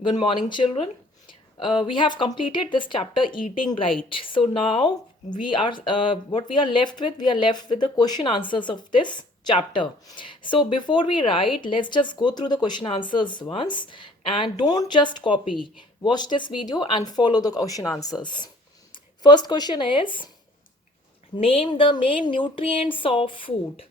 Good morning, children. We have completed this chapter, eating right. So now what we are left with. We are left with the question answers of this chapter. So before we write, let's just go through the question answers once, and don't just copy. Watch this video and follow the question answers. First question is, name the main nutrients of food.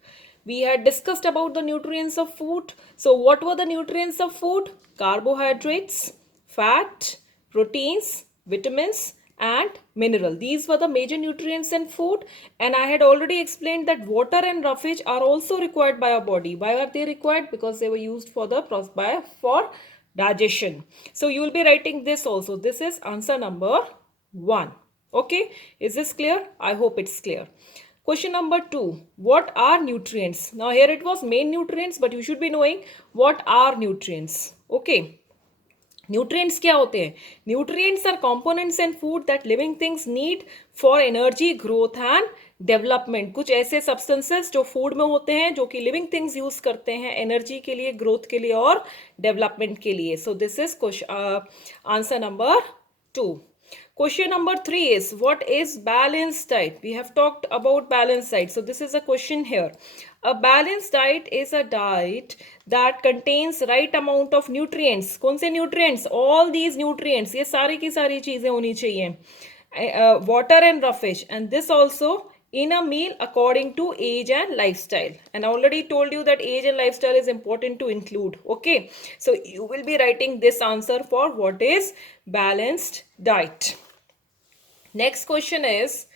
We had discussed about the nutrients of food. So, what were the nutrients of food? Carbohydrates, fat, proteins, vitamins, and mineral. These were the major nutrients in food. And I had already explained that water and roughage are also required by our body. Why are they required? Because they were used for for digestion. So, you will be writing this also. This is answer number 1. Okay, is this clear? I hope it's clear. Question number 2. What are nutrients? Now here it was main nutrients, but you should be knowing what are nutrients. Okay. Nutrients क्या होते हैं? Nutrients are components in food that living things need for energy, growth and development. कुछ ऐसे substances जो food में होते हैं जो कि living things use करते हैं energy के लिए, growth के लिए और development के लिए. So this is answer number 2. Question number 3 is, what is balanced diet? We have talked about balanced diet. So this is a question here. A balanced diet is a diet that contains right amount of nutrients. कौन से nutrients? All these nutrients. ये सारी की सारी चीजें होनी चाहिए. Water and roughage. And this also in a meal according to age and lifestyle. And I already told you that age and lifestyle is important to include. Okay. So you will be writing this answer for what is balanced diet. Next question is,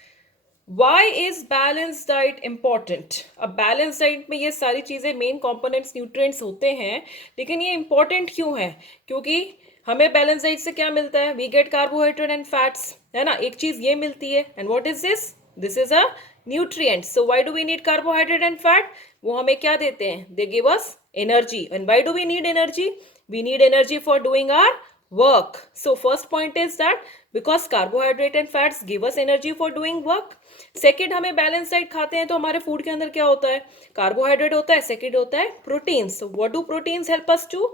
why is balanced diet important? अब balanced diet में ये सारी चीजें main components nutrients होते हैं, लेकिन ये important क्यों है? क्योंकि हमें balanced diet से क्या मिलता है? We get carbohydrate and fats, है ना? एक चीज ये मिलती है. And what is this? This is a nutrient. So why do we need carbohydrate and fat? वो हमें क्या देते हैं? They give us energy. And why do we need energy? We need energy for doing our work. So first point is that because carbohydrate and fats give us energy for doing work. Second, हमें balance diet खाते हैं तो हमारे food के अंदर क्या होता है? कार्बोहाइड्रेट होता है. सेकेंड होता है proteins. So what do proteins help us to?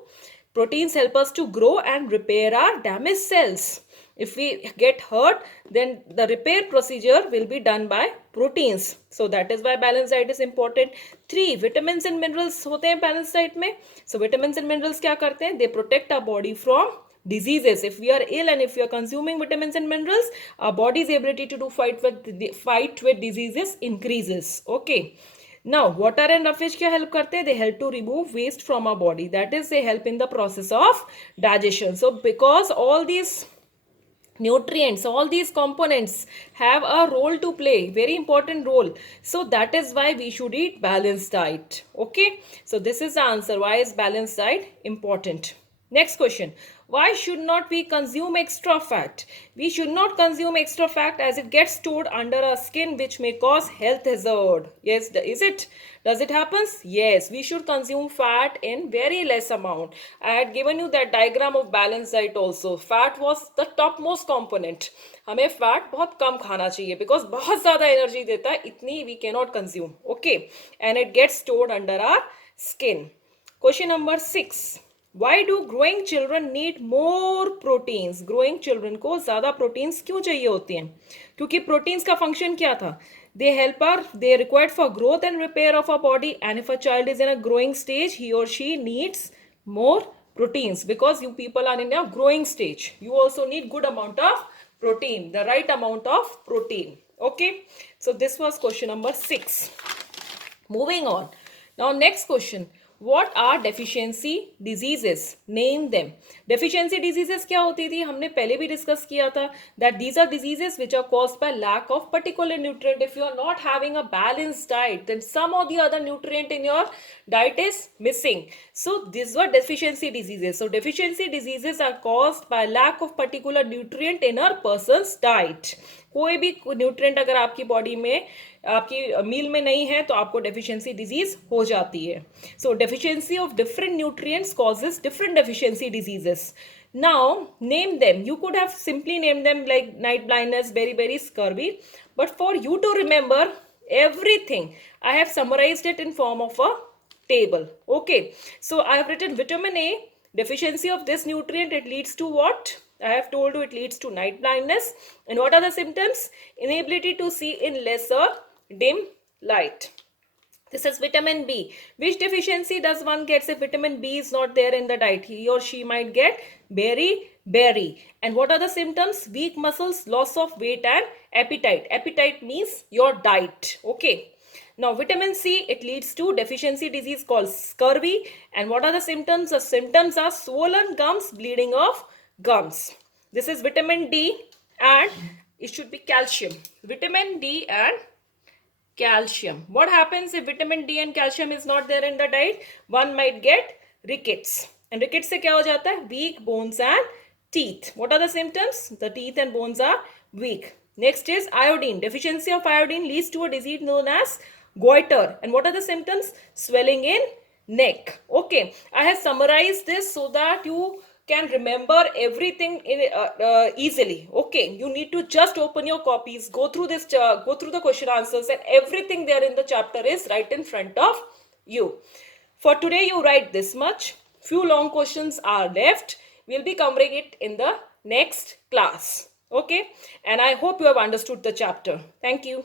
Proteins help us to grow and repair our damaged cells. If we get hurt, then the repair procedure will be done by proteins. So that is why balanced diet is important. 3, vitamins and minerals होते हैं balanced diet में. So vitamins and minerals क्या करते हैं? They protect our body from diseases. If we are ill and if we are consuming vitamins and minerals, our body's ability to do fight with diseases increases. Okay. Now, water and roughage क्या help करते हैं? They help to remove waste from our body. That is, they help in the process of digestion. So, because all these nutrients, all these components have a role to play, very important role. So that is why we should eat balanced diet. Okay. So this is the answer. Why is balanced diet important? Next question. Why should not we consume extra fat? We should not consume extra fat as it gets stored under our skin, which may cause health hazard. Yes, is it? Does it happen? Yes, we should consume fat in very less amount. I had given you that diagram of balanced diet also. Fat was the topmost component. हमें fat बहुत कम खाना चाहिए because बहुत ज़्यादा energy देता है. इतनी we cannot consume. Okay, and it gets stored under our skin. Question number 6. Why do growing children need more proteins? Growing children को ज़्यादा proteins क्यों चाहिए होती हैं? क्योंकि proteins का function क्या था? They are required for growth and repair of our body. And if a child is in a growing stage, he or she needs more proteins because you people are in a growing stage. You also need good amount of protein, the right amount of protein. Okay. So this was question number 6. Moving on. Now next question. What are deficiency diseases? Name them. Deficiency diseases क्या होती थी? हमने पहले भी discuss किया था that these are diseases which are caused by lack of particular nutrient. If you are not having a balanced diet, then some or the other nutrient in your diet is missing. So these were deficiency diseases. So deficiency diseases are caused by lack of particular nutrient in a person's diet. कोई भी nutrient अगर आपकी body में, आपकी मील में नहीं है, तो आपको डेफिशिएंसी डिजीज हो जाती है. So deficiency of different nutrients causes different deficiency diseases. Now name them. You could have simply named them like night blindness, beriberi, scurvy, but for you to remember everything, I have summarized it in form of a table. Okay, so I have written vitamin A Deficiency of this nutrient, it leads to what? I have told you it leads to night blindness. And what are the symptoms? Inability to see in lesser dim light. This is vitamin B. Which deficiency does one get if vitamin B is not there in the diet? He or she might get beriberi. And what are the symptoms? Weak muscles, loss of weight and appetite. Appetite means your diet. Okay. Now vitamin C, it leads to deficiency disease called scurvy. And what are the symptoms? The symptoms are swollen gums, bleeding of gums. This is vitamin D and it should be calcium. Vitamin D and calcium. What happens if vitamin D and calcium is not there in the diet? One might get rickets. And rickets से क्या हो जाता है? Weak bones and teeth. What are the symptoms? The teeth and bones are weak. Next is iodine. Deficiency of iodine leads to a disease known as goiter. And what are the symptoms? Swelling in neck. Okay, I have summarized this so that you can remember everything easily. Okay, you need to just open your copies, go through this, go through the question answers, and everything there in the chapter is right in front of you. For today, you write this much. Few long questions are left. We'll be covering it in the next class. Okay, and I hope you have understood the chapter. Thank you.